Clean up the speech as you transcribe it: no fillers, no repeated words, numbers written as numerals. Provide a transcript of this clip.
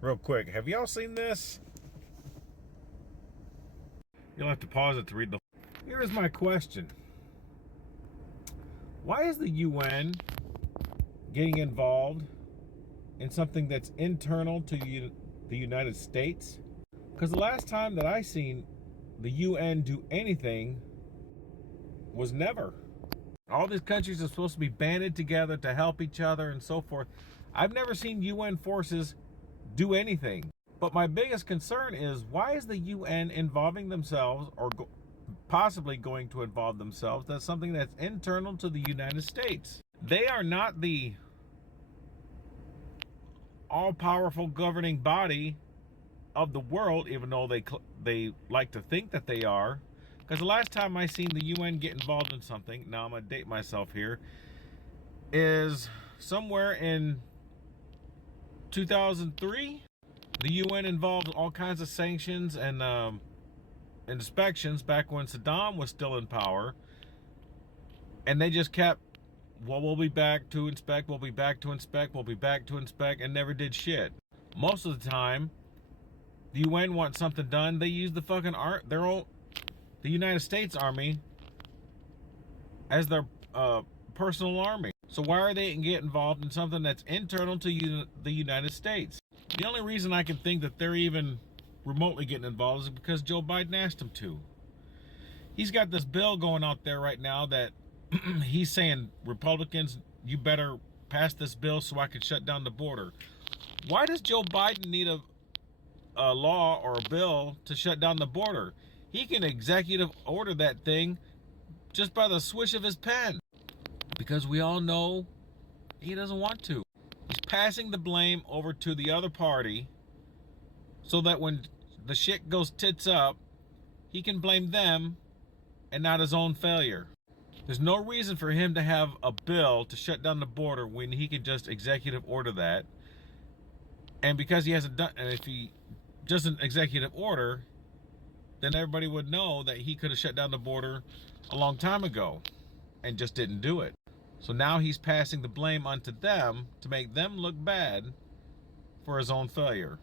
Real quick, have y'all seen this? You'll have to pause it to read the. Here's my question. Why is the UN getting involved in something that's internal to the United States? Because the last time that I seen the UN do anything was never. All these countries are supposed to be banded together to help each other and so forth. I've never seen UN forces do anything. But my biggest concern is, why is the UN involving themselves, or possibly going to involve themselves? That's something that's internal to the United States. They are not the all-powerful governing body of the world, even though they like to think that they are. Because the last time I seen the UN get involved in something, now I'm going to date myself here, is somewhere in 2003. The UN involved all kinds of sanctions and inspections back when Saddam was still in power. And they just kept, well, we'll be back to inspect, we'll be back to inspect, we'll be back to inspect, and never did shit. Most of the time, the UN wants something done, they use the fucking the United States Army as their personal army. So why are they getting involved in something that's internal to the United States? The only reason I can think that they're even remotely getting involved is because Joe Biden asked them to. He's got this bill going out there right now that he's saying, Republicans, you better pass this bill so I can shut down the border. Why does Joe Biden need a law or a bill to shut down the border? He can executive order that thing just by the swish of his pen. Because we all know he doesn't want to. He's passing the blame over to the other party so that when the shit goes tits up, he can blame them and not his own failure. There's no reason for him to have a bill to shut down the border when he can just executive order that. And because he hasn't done, and if he doesn't executive order, then everybody would know that he could have shut down the border a long time ago and just didn't do it. So now he's passing the blame onto them to make them look bad for his own failure.